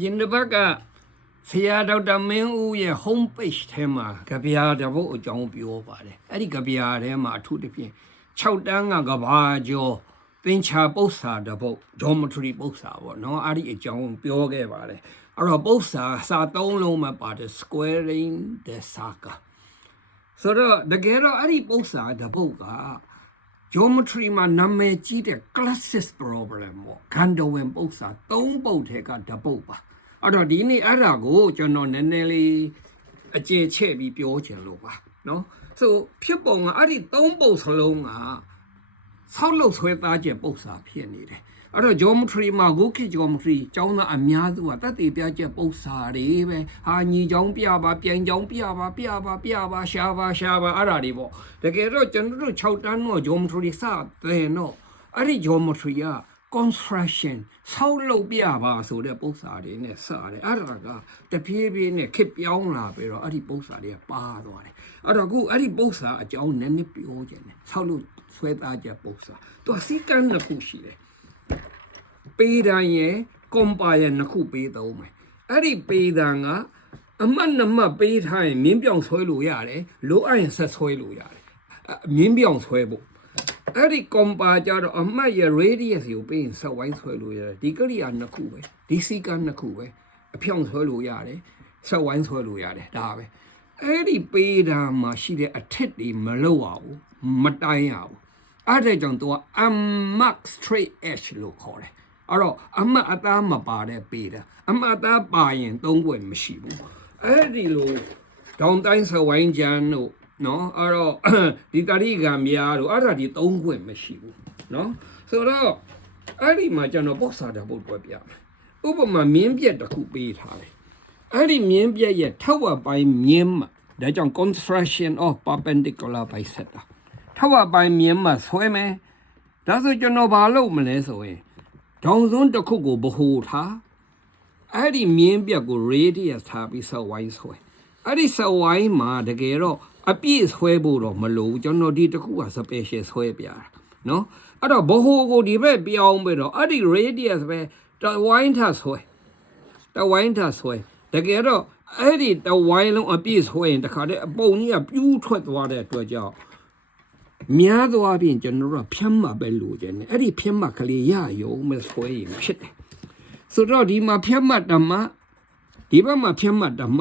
In the back, see out the men who ye home page tema, Gabia the boat John Pio body. Eddie Gabia hema to the pin. Chow down a gabajo, pincha bosa the boat, geometry bosa, no Adi John Pio gavare. Or a bosa sat on loma by the squaring the saka. So the ghetto Adi bosa the boga. Geometry ma namme chi the classes problem ကန်တော်ဝင်ပု္ပ္ပာ3ပုဒ်ထဲကတပုဒ်ပါအဲ့တော့ဒီနေ့အဲ့ဒါကိုကျွန်တော်နည်းနည်းလေးအခြေချဲ့ပြီးပြောချင်လို့ပါနော်ဆိုဖြစ်ပုံကအဲ့ဒီ3ပုဒ်စလုံးကဆောက်လုပ်ဆွဲသားချက်ပု္ပ္ပာဖြစ်နေတယ်အဲ့တော့ geometry မှာကိုခေ geometry ကျောင်းသားအများစုကတတ်တည်ပြချက်ပု္ပ္ပာတွေပဲဟာညီချောင်းပြပါပြိုင်ချောင်းပြပါရှာပါအဲ့ဒါတွေပေါ့တကယ်တော့ကျွန်တော်တို့6တန်းတော့ geometry စတယ်နော်အဲ့ဒီ geometry က construction ဆောက်လုပ်ပြပါဆိုတဲ့ပု္ပ္ပာတွေနဲ့စတယ်အဲ့ဒါကတဖြည်းဖြည်းနဲ့ခစ်ပြောင်းလာပြီးတော့အဲ့ဒီပု္ပ္ပာတွေကပါသွားတယ်အဲ့တော့အခုအဲ့ဒီပု္ပ္ပာအကြောင်းနည်းနည်းပြောချင်တယ်ဆောက်လုပ်ဆွဲသားချက်ပု္ပ္ပာသူစီကန်းတစ်ခုရှိတယ်ပေးတန်းရဲ့ကွန်ပါရဲ့နှစ်ခုပေးသုံးမယ်အဲ့ဒီပေးတန်းကအမှတ်နှစ်မှတ်ပေးထားရင်မြင်းပြောင်ဆွဲလို့ရတယ်လိုအပ်ရင်ဆက်ဆွဲလို့ရတယ်မြင်းပြောင်ဆွဲဖို့အဲ့ဒီကွန်ပါကြတော့အမှတ်ရဲ့ radius ကိုပေးရင်ဆက်ဝိုင်းဆွဲလို့ရတယ်ဒီကရိယာနှစ်ခုပဲဒီစီကန်းနှစ်ခုပဲအဖြောင့်ဆွဲလို့ရတယ်ဆက်ဝိုင်းဆွဲလို့ရတယ်ဒါပဲအဲ့ဒီပေးတန်းမှာရှိတဲ့အထစ်တွေမလောက်အောင်မတိုင်းရဘူးအဲ့ဒါကြောင့်သူက mark straight edge လို့ခေါ်တယ်အဲ့တော့အမှတ်အသားမပါတဲ့ပေးတာအမှတ်အသားပါရင်3ခွင့်မရှိဘူးအဲ့ဒီလိုဒေါန်တိုင်းစဝိုင်းချမ်းတို့နော်အဲ့တော့ဒီတရိကံများတို့အဲ့ဒါဒီ3ခွင့်မရှိဘူးနော်ဆိုတော့အဲ့ဒီမှာကျွန်တော်ပု္ပ္ပာတပုတ်တွဲပြမယ်ဥပမာမြင်းပြက်တစ်ခုပေးထားတယ်အဲ့ဒီမြင်းပြက်ရဲ့ထောက်ဝပိုင်းမြင်းမှာဒါကြောင့် construction of perpendicular bisector ထောက်ဝပိုင်းမြင်းမှာဆွဲမယ်ဒါဆိုကျွန်တော်ဘာလုပ်မလဲဆိုရင်ဒေါန်စွန်းတစ်ခုကိုဗဟိုထားအဲ့ဒီမြင်းပြက်ကို radius ထားပြီးဆက်ဝိုင်းဆွဲအဲ့ဒီဆက်ဝိုင်းမှာတကယ်တော့အပြည့်ဆွဲဖို့တော့မလိုဘူးကျွန်တော်ဒီတစ်ခုက special ဆွဲပြတာနော်အဲ့တော့ဗဟိုကိုဒီဘက်ပြောင်းပြီးတော့အဲ့ဒီ radius ပဲတဝိုင်းထားဆွဲတကယ်တော့အဲ့ဒီတဝိုင်းလုံးအပြည့်ဆွဲရင်တခါတည်းအပုံကြီးကပြူးထွက်သွားတဲ့အတွက်ကြောင့်များသောအားဖြင့်ကျွန်တော်တို့ဖြတ်မှတ်ပဲလိုချင်တယ်အဲ့ဒီဖြတ်မှတ်ကလေးရရုံမဆွဲရင်ဖြစ်တယ်ဆိုတော့ဒီမှာဖြတ်မှတ်ဓမ္မဒီဘက်မှာဖြတ်မှတ်ဓမ္မ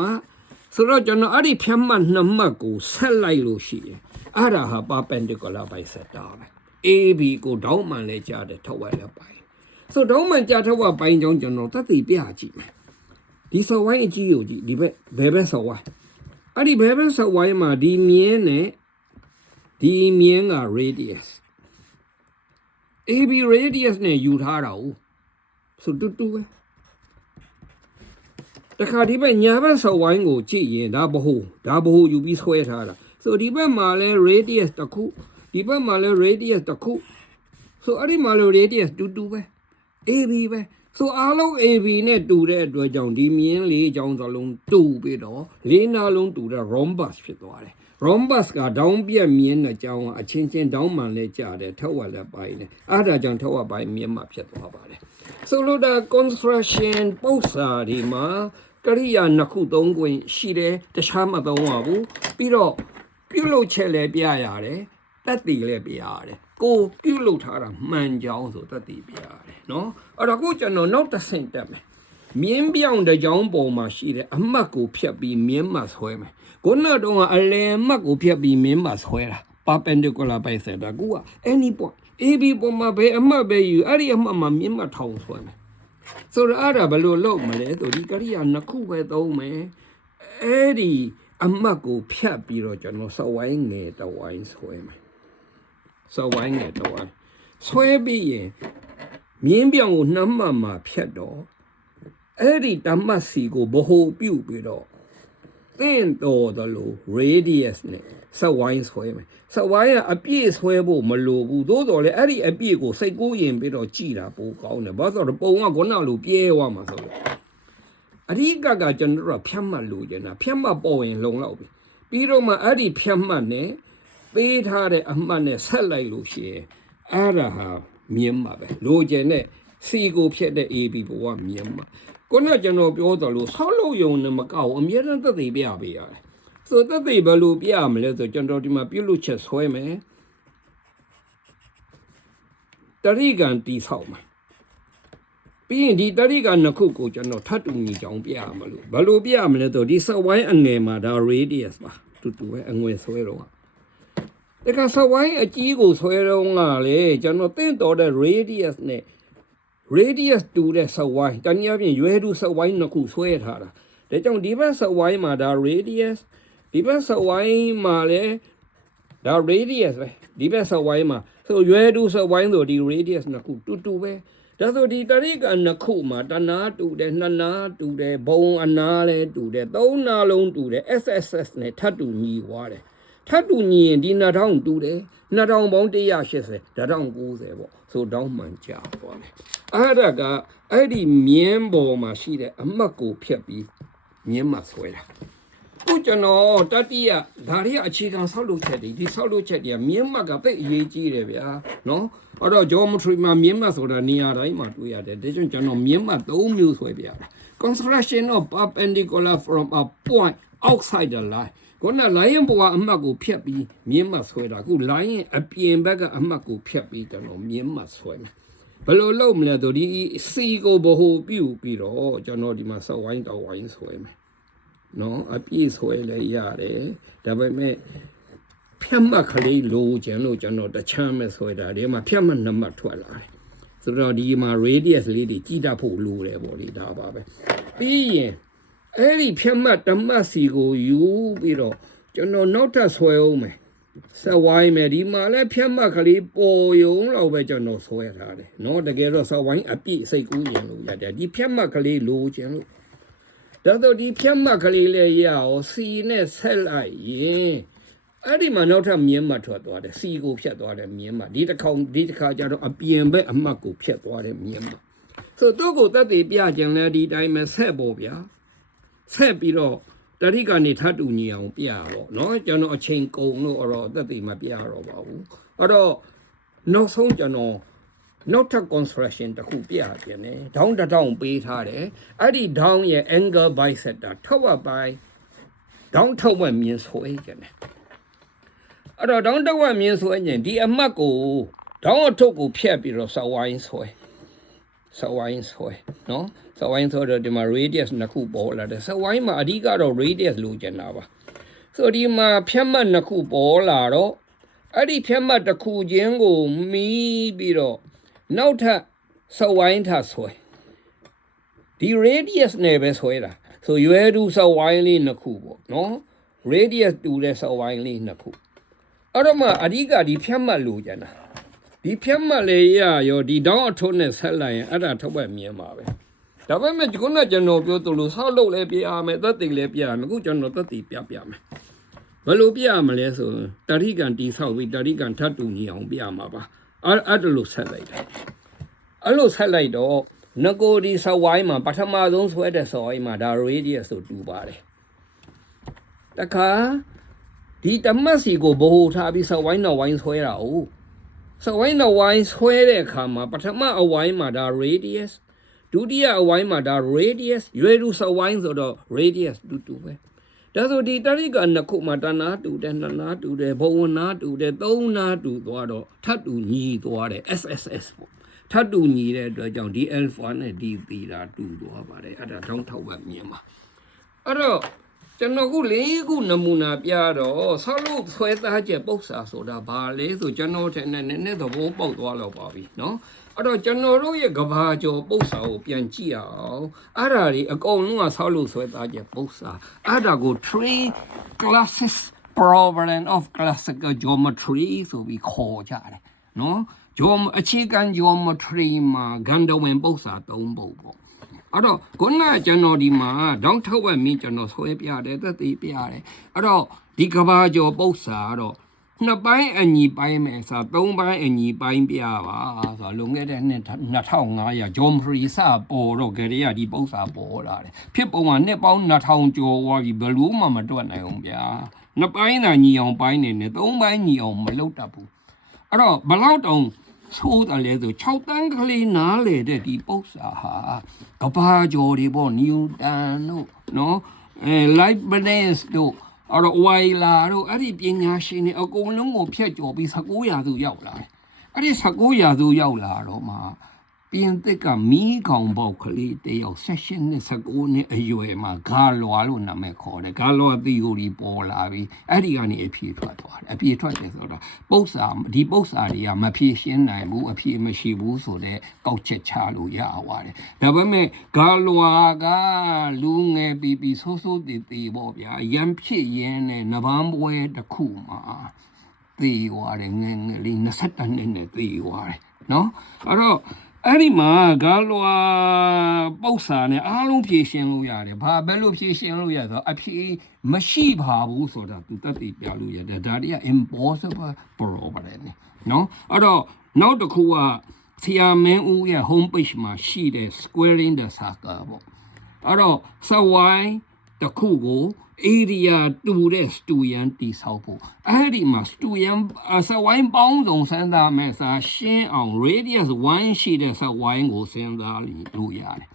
ဆိုတော့ကျွန်တော်အဲ့ဒီဖြတ်မှတ်နှစ်မှတ်ကိုဆက်လိုက်လို့ရှိရင်အဲ့ဒါဟာ perpendicular bisector ပဲ AB ကိုဒေါင်းမှန်လဲကြားတယ်ထောက်ဝက်လဲပိုင်းဆိုဒေါင်းမှန်ကြားထောက်ဝက်ပိုင်းကြောင့်ကျွန်တော်သက်သေပြကြည့်မယ်ဒီဆော်ဝိုင်းအကြီးကိုကြည့်ဒီဘက်ဘယ်ဘက်ဆော်ဝိုင်းအဲ့ဒီဘယ်ဘက်ဆော်ဝိုင်းမှာဒီမြင်းနဲ့ဒီမြင်းက radius AB radius နဲ့ယူထားတာ哦ဆိုတူပဲတခါဒီဘက်ညာဘက်ဆော်ဝိုင်းကိုကြည့်ရင်ဒါဘဟုယူပြီးဆွဲထားတာဆိုဒီဘက်မှာလဲ radius တစ်ခုဒီဘက်မှာလဲ radius တစ်ခုဆိုအဲ့ဒီမှာလဲ radius တူပဲ AB ပဲဆိုအားလုံး AB နဲ့တူတဲ့အတွက်ကြောင့်ဒီမြင်းလေးချောင်းစလုံးတူပြီးတော့လေးနာလုံးတူတဲ့ rhombus ဖြစ်သွားတယ်rhombus ကဒေါင်းပြက်မြင်းတဲ့ကြောင်းအချင်းချင်းဒေါင်းမှန်လဲကြတယ်ထောက်ဝက်လက်ပိုင်းနဲ့အားဒါကြောင့်ထောက်ဝက်ပိုင်းမြင်းမှဖြစ်သွားပါတယ်ဆိုလိုတာ construction ပု္ပ္ပာဒီမှာကရိယာနှစ်ခုသုံးခွင့်ရှိတယ်တခြားမသုံးပါဘူးပြီးတော့ပြုလုပ်ချက်လည်းပြရတယ်တက်တည်လည်းပြရတယ်ကိုပြုလုပ်ထားတာမှန်ကြောင်းဆိုတက်တည်ပြရတယ်နော်အဲ့တော့ကိုကျွန်တော်နောက်တစ်ဆင့်တက်မယ်မြင်းပြောင်းတဲ့ကြောင်းပုံမှာရှိတဲ့အမှတ်ကိုဖြတ်ပြီးမြင်းမှဆွဲမယ်ခုနကတော့အလယ်မှတ်ကိုဖြတ်ပြီးမြင်းမှဆွဲတာ perpendicular bisector က any point AB ပုံမှာပဲအမှတ်ပဲယူအဲ့ဒီအမှတ်မှာမြင်းမှထောင်ဆွဲမယ်ဆိုတော့အဲ့ဒါဘယ်လိုလုပ်မလဲဆိုဒီကရိယာနှစ်ခုပဲသုံးမယ်အဲ့ဒီအမှတ်ကိုဖြတ်ပြီးတော့ကျွန်တော်စဝိုင်းငယ်တဝိုင်းဆွဲမယ်စဝိုင်းငယ်တဝိုင်းဆွဲပြီးရင်မြင်းပြောင်ကိုနှစ်မှတ်မှာဖြတ်တော့အဲ့ဒီဓမ္မစီကိုဗဟိုပြုတ်ပြီးတော့သင်တော်တယ်လို့ radius နဲ့စဝိုင်းဆွဲမယ်စဝိုင်းကအပြည့်ဆွဲဖို့မလိုဘူးသို့တော်လည်းအဲ့ဒီအပြည့်ကိုစိတ်ကူးရင်ပြီးတော့ကြည်တာပိုကောင်းတယ်ဘာလို့ဆိုတော့ပုံကခုနလိုပြဲသွားမှာဆိုလို့အဓိကကကျွန်တော်တို့ဖြတ်မှတ်လို့ကျင်တာဖြတ်မှတ်ပေါ်ရင်လုံလောက်ပြီပြီးတော့မှအဲ့ဒီဖြတ်မှတ်နဲ့ပေးထားတဲ့အမှတ်နဲ့ဆက်လိုက်လို့ရှိရင်အဲ့ဒါဟာမြင်းမှာပဲလိုချင်တဲ့ C ကိုဖြတ်တဲ့ AB ဘဝမြင်းမှာ ကိုနဲ့ကျွန်တော်ပြောတယ်လို့ဆောက်လုပ်ယုံနဲ့မကောက်အမြဲတမ်းသက်သေပြပေးရတယ်ဆိုသက်သေဘယ်လိုပြရမလဲဆိုကျွန်တော်ဒီမှာပြုလုပ်ချက်ဆွဲမယ်တရိကံတီဆောက်မယ်ပြီးရင်ဒီတရိကံနှစ်ခုကိုကျွန်တော်ထပ်တူညီကြောင်းပြရမလို့ဘယ်လိုပြရမလဲဆိုဒီဆက်ဝိုင်းအငယ်မှာဒါ radius ပါတူတူပဲအငွေဆွဲတော့တခါဆက်ဝိုင်းအကြီးကိုဆွဲတော့ကလေကျွန်တော်တင့်တော်တဲ့ radius နဲ့ radius တူတဲ့ဆက်ဝိုင်းတနည်းအားဖြင့်ရွယ်တူဆက်ဝိုင်းနှစ်ခုဆွဲထားတာဒါကြောင့်ဒီဘက်ဆက်ဝိုင်းမှာဒါ radius ဒီဘက်ဆက်ဝိုင်းမှာလေဒါ radius ပဲဒီဘက်ဆက်ဝိုင်းမှာဆိုရွယ်တူဆက်ဝိုင်းဆိုဒီ radius နှစ်ခုတူတူပဲဒါဆိုဒီတရိကနှစ်ခုမှာတနာတူတယ်နှစ်နာတူတယ်ဘုံအနာလည်းတူတယ်သုံးနာလုံးတူတယ် SSS နဲ့ထပ်တူညီသွားတယ်ထပ်တူညီရင်ဒီ2000တူတယ်2000ပေါင်း180 1090ပေါ့ဆိုတောင်းမှန်ကြသွားတယ်အဲ့ဒါကအဲ့ဒီမြင်းပေါ်မှာရှိတဲ့အမှတ်ကိုဖြတ်ပြီးမြင်းမှာဆွဲတာခုကျွန်တော်တတိယဒါတွေကအခြေခံဆောက်လုပ်ချက်တွေဒီဆောက်လုပ်ချက်တွေကမြင်းမှတ်ကသိအရေးကြီးတယ်ဗျာနော်အဲ့တော့ geometry မှာမြင်းမှတ်ဆိုတာနေရာတိုင်းမှာတွေ့ရတယ်ဒါကြောင့်ကျွန်တော်မြင်းမှတ်3မျိုးဆွဲပြတာ construction of perpendicular from a point outside the line ခုန line ပေါ်ကအမှတ်ကိုဖြတ်ပြီးမြင်းမှတ်ဆွဲတာခု line အပြင်ဘက်ကအမှတ်ကိုဖြတ်ပြီးကျွန်တော်မြင်းမှတ်ဆွဲမယ်ဘယ်လိုလုပ်မလဲဆိုဒီ C ကိုဘဟုပြုပြီးတော့ကျွန်တော်ဒီမှာစက်ဝိုင်းတောက်ဝိုင်းဆွဲမယ်နော်အပြည့်ဆွဲလဲရတယ်ဒါပေမဲ့ဖြတ်မှတ်ကလေးလိုချင်လို့ကျွန်တော်တချမ်းမဲ့ဆွဲတာဒီမှာဖြတ်မှတ်နှစ်မှတ်ထွက်လာတယ်ဆိုတော့ဒီမှာ radius လေးတွေကြည့်တတ်ဖို့လိုတယ်ပေါ့လေဒါပါပဲပြီးရင်အဲ့ဒီဖြတ်မှတ်တမှတ်စီကိုယူပြီးတော့ကျွန်တော်နောက်ထပ်ဆွဲအောင်မယ်ဆက်ဝိုင်းမယ်ဒီမှာလဲဖြတ်မှတ်ကလေးပေါ်ယုံတော့ပဲကျွန်တော်ဆွဲထားတယ်နော်တကယ်တော့ဆက်ဝိုင်းအပြည့်စိတ်ကူးရင်လို့ရတယ်ဒီဖြတ်မှတ်ကလေးလိုချင်လို့ဒါဆိုဒီဖြတ်မှတ်ကလေးလေးရအောင်စီနဲ့ဆက်လိုက်ရင်အဲ့ဒီမှာနောက်ထပ်မြင်းမှတ်ထွက်သွားတယ်စီကိုဖြတ်သွားတယ်မြင်းမှတ်ဒီတစ်ခါကျတော့အပြင်ဘက်အမှတ်ကိုဖြတ်သွားတယ်မြင်းမှတ်ဆိုတော့ကိုတက်တည်ပြကြင်လဲဒီတိုင်းပဲဆက်ပေါ်ဗျာဆက်ပြီးတော့တတိကနေထပ်တူညီအောင်ပြတော့เนาะကျွန်တော်အချိန်ကုန်လို့အဲ့တော့တက်တည်မပြတော့ပါဘူးအဲ့တော့နောက်ဆုံးကျွန်တော်နောက်ထပ် construction တခုပြပြန်တယ်ဒေါင်းတစ်ထောင်ပေးထားတယ်အဲ့ဒီဒေါင်းရဲ့ angle bisector ထောက်ဝက်ပိုင်းဒေါင်းထောက်ဝက်မြင်ဆွဲကြတယ်အဲ့တော့ဒေါင်းထောက်ဝက်မြင်ဆွဲရင်ဒီအမှတ်ကိုဒေါင်းအထုပ်ကိုဖြတ်ပြီးတော့စဝိုင်းဆွဲနော်စဝိုင်းဆွဲတော့ဒီမှာ radius နှစ်ခုပေါ်လာတယ်စဝိုင်းမှာအဓိကတော့ radius လိုချင်တာပါဆိုဒီမှာဖြတ်မှတ်နှစ်ခုပေါ်လာတော့အဲ့ဒီဖြတ်မှတ်တစ်ခုချင်းကိုမီးပြီးတော့နောက်ထပ်စဝိုင်းထဆွဲဒီ radius နဲ့ပဲဆွဲတာဆိုရွယ်တူစဝိုင်းလေးနှစ်ခုပေါ့နော် radius တူတဲ့စဝိုင်းလေးနှစ်ခုအဲ့တော့မှအဓိကဒီဖြတ်မှတ်လိုချင်တာဒီဖြတ်မှတ်လေးရရောဒီတောင်းအထုံးနဲ့ဆက်လိုက်ရင်အဲ့ဒါထောက်ပဲမြင်ပါပဲဒါပေမဲ့ခုနကကျွန်တော်ပြောသလိုဆောက်လုပ်လဲပြရမယ်သက်သိလဲပြရမယ်အခုကျွန်တော်သက်သိပြမယ်ဘယ်လိုပြရမလဲဆိုတရိကံတီဆောက်ပြီးတရိကံထပ်တူညီအောင်ပြမှာပါအဲ့ဒါလို့ဆက်လိုက်တယ်အဲ့လိုဆက်လိုက်တော့ငကိုဒီစဝိုင်းမှာပထမဆုံးဆွဲတဲ့စဝိုင်းမှာဒါ radius ဆိုတူပါတယ်တခါဒီတမတ်စီကိုဘိုးထားပြီးစဝိုင်းတော့ဝိုင်းဆွဲတာ哦စဝိုင်းတော့ဝိုင်းဆွဲတဲ့အခါမှာပထမအဝိုင်းမှာဒါ radius ဒုတိယအဝိုင်းမှာဒါ radius ရွေးတူစဝိုင်းဆိုတော့ radius တူပဲဒါဆိုဒီတရိကနှစ်ခုမှာတနာတူတယ်နှစ်နာတူတယ်ဘုံနာတူတယ်သုံးနာတူသွားတော့ထပ်တူညီသွားတယ် SSS ပေါ့ထပ်တူညီတဲ့အတွက်ကြောင့်ဒီ alpha နဲ့ဒီ theta တူသွားပါတယ်အဲ့ဒါထောင်းထောက်ပဲမြင်ပါအဲ့တော့ကျွန်တော်ခုလေးခုနမူနာပြတော့ဆောက်လို့ဆွဲသားချက်ပု္ပ္ပာဆိုတာဘာလဲဆိုကျွန်တော်ထင်တဲ့နည်းနည်းသဘောပေါက်သွားတော့ပါပြီเนาะအဲ့တော့ကျွန်တော်တို့ရဲ့ကဘာကျော်ပု္ပ္ပာကိုပြန်ကြည့်အောင်အဲ့ဒါတွေအကုန်လုံးကဆောက်လို့ဆွဲသားချက်ပု္ပ္ပာအဲ့ဒါကို three classes problem of classical geometry ဆိုပြီးခေါ်ကြတယ်เนาะအခြေခံ geometry မှာဂန္ဓဝင်ပု္ပ္ပာ၃ပုဒ်ပေါ့အဲ့တော့ခုနကကျွန်တော်ဒီမှာဒေါင်းထောက်ဝက်မင်းကျွန်တော်ဆွဲပြတယ်သက်သေပြတယ်အဲ့တော့ဒီကဘာကျော်ပု္ပ္ပာတော့နှစ်ပိုင်းအညီပိုင်းမယ်ဆိုသုံးပိုင်းအညီပိုင်းပြပါဆိုလွန်ခဲ့တဲ့နှစ်2500 geometry စပေါ်တော့ကြရဒီပု္ပ္ပာပေါ်လာတယ်ဖြစ်ပုံကနှစ်ပေါင်း2000ကျော်သွားပြီဘယ်လို့မှမတွက်နိုင်အောင်ဗျာနှစ်ပိုင်းသာညီအောင်ပိုင်းနေနဲ့သုံးပိုင်းညီအောင်မလုပ်တတ်ဘူးအဲ့တော့ဘလောက်တောင် ဆိုးတယ်လေဆို6တန်းကလေးနားလေတဲ့ဒီပု္ပ္ပာဟာကဘာကျော်တွေပေါ့နျူတန်တို့နော်လိုက်ဘနက်တို့အဲ့တော့ဝိုင်လာတို့အဲ့ဒီပညာရှင်တွေအကုန်လုံးကိုဖျက်ကျော်ပြီး19ရာစုရောက်လာတယ်အဲ့ဒီ19ရာစုရောက်လာတော့မှပြင်သစ်ကမီးကောင်ပေါက်ကလေးတယောက်16နှစ်19နှစ်အရွယ်မှာဂါလွာလို့နာမည်ခေါ်တယ်ဂါလွာသီယိုရီပေါ်လာပြီးအဲ့ဒီကနေအဖြေထွက်သွားတယ်အဖြေထွက်တယ်ဆိုတော့ပု္ပ္ပာဒီပု္ပ္ပာတွေကမဖြေရှင်းနိုင်ဘူးအဖြေမရှိဘူးဆိုတော့ကောက်ချက်ချလို့ရသွားတယ်ဒါပေမဲ့ဂါလွာကလူငယ်ပြီးဆိုးဆိုးတည်တည်ပေါ့ဗျာရံဖြစ်ရင်းနဲ့နဗန်းပွဲတစ်ခုမှာသေသွားတယ်ငယ်ငယ်လေး22နှစ်နဲ့သေသွားတယ်နော်အဲ့တော့အဲ့ဒီမှာဂါလွာပု္ပ္ပာနဲ့အားလုံးဖြည့်ရှင်းလို့ရတယ်ဘာပဲလို့ဖြည့်ရှင်းလို့ရဆိုအဖြေမရှိပါဘူးဆိုတာသူတက်တည်ပြလို့ရတယ်ဒါတွေက impossible problem နော်အဲ့တော့နောက်တစ်ခုကဆရာမင်းဦးရဲ့ home page မှာရှိတဲ့ squaring the circle ပေါ့အဲ့တော့စဝိုင်းတစ်ခုကို area တူတဲ့စတူယန်တိဆောက်ဖို့အဲ့ဒီမှာစတူယန်စဝိုင်းပေါင်းစုံစမ်းသားမဲ့စာရှင်းအောင် radius 1ရှိတဲ့စဝိုင်းကိုစဉ်းစားလို့ရတယ်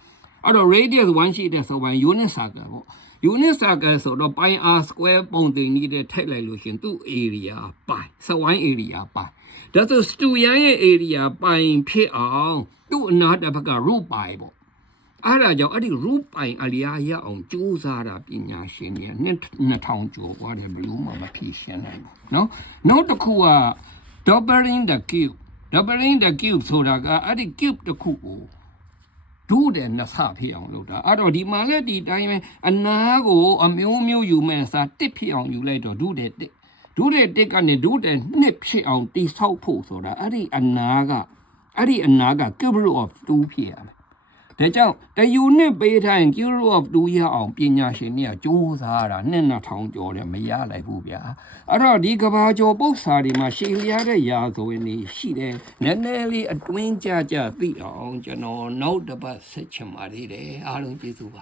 အဲ့တော့ radius 1ရှိတဲ့စဝိုင်း unit circle ပေါ့ unit circle ဆိုတော့ pi r square ပုံသင်နည်းတဲ့ထည့်လိုက်လို့ရှင်သူ့ area pi စဝိုင်း area pi ဒါဆိုစတူယန်ရဲ့ area pi ဖြစ်အောင်သူ့အနာတစ်ဘက်က root pi ပေါ့အဲ့ဒါကြောင့်အဲ့ဒီ root ပိုင်အလျားရအောင်ကြိုးစားတာပညာရှင်တွေ2000ကျော်သွားတယ်ဘလို့မှမဖြေရှင်းနိုင်ဘူးเนาะနောက်တစ်ခုက doubling the cube ဆိုတာကအဲ့ဒီ cube တစ်ခုကိုဒုတဲ့နှစ်ဆဖြစ်အောင်လုပ်တာအဲ့တော့ဒီမှာလည်းဒီတိုင်းပဲအနာကိုအမျိုးမျိုးယူမဲ့စာတစ်ဖြစ်အောင်ယူလိုက်တော့ဒုတဲ့တစ်ကနေဒုတဲ့နှစ်ဖြစ်အောင်တိဆောက်ဖို့ဆိုတာအဲ့ဒီအနာက cube root of 2ဖြစ်ရမယ်ဒါကြောင့်တယူနစ်ပေးထားရင် cube root of 2ရအောင်ပညာရှင်တွေကစူးစမ်းတာ2000ကျော်တယ်မရလိုက်ဘူးဗျာအဲ့တော့ဒီကဘာကျော်ပု္ပ္ပာတွေမှာရှေ့လျားတဲ့ရာဇဝင်တွေရှိတယ်နည်းနည်းလေးအတွင်းကြသိအောင်ကျွန်တော်နောက်တစ်ပတ်ဆက်ချင်ပါသေးတယ်အားလုံးကျေးဇူးပါ